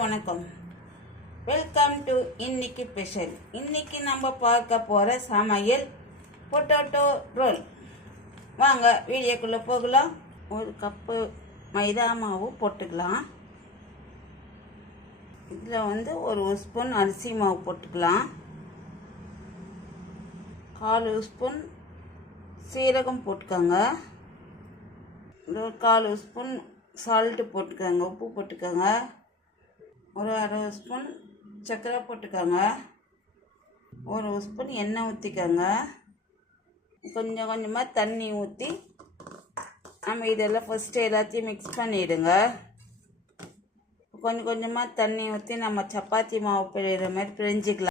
எல்லாருக்கும் வணக்கம். Welcome to இன்னைக்கு ஸ்பெஷல். இன்னைக்கு நம்ம பார்க்க போகிற சமையல் பொட்டேட்டோ ரோல். வாங்க வீடியோக்குள்ளே போகலாம். ஒரு கப்பு மைதா மாவு போட்டுக்கலாம். இதில் ஒரு ஸ்பூன் அரிசி மாவு போட்டுக்கலாம். 1/4 ஸ்பூன் சீரகம் போட்டுக்கோங்க. 1/4 ஸ்பூன் சால்ட்டு போட்டுக்கோங்க, உப்பு போட்டுக்கோங்க. ஒரு 1/2 ஸ்பூன் சர்க்கரை போட்டுக்கோங்க. 1 ஸ்பூன் எண்ணெய் ஊற்றிக்கோங்க. கொஞ்சம் கொஞ்சமாக தண்ணி ஊற்றி நம்ம இதெல்லாம் ஃபஸ்ட்டு எல்லாத்தையும் மிக்ஸ் பண்ணிவிடுங்க. கொஞ்சம் கொஞ்சமாக தண்ணி ஊற்றி நம்ம சப்பாத்தி மாவு பிழிகிற மாதிரி பிழிஞ்சிக்கலாம்.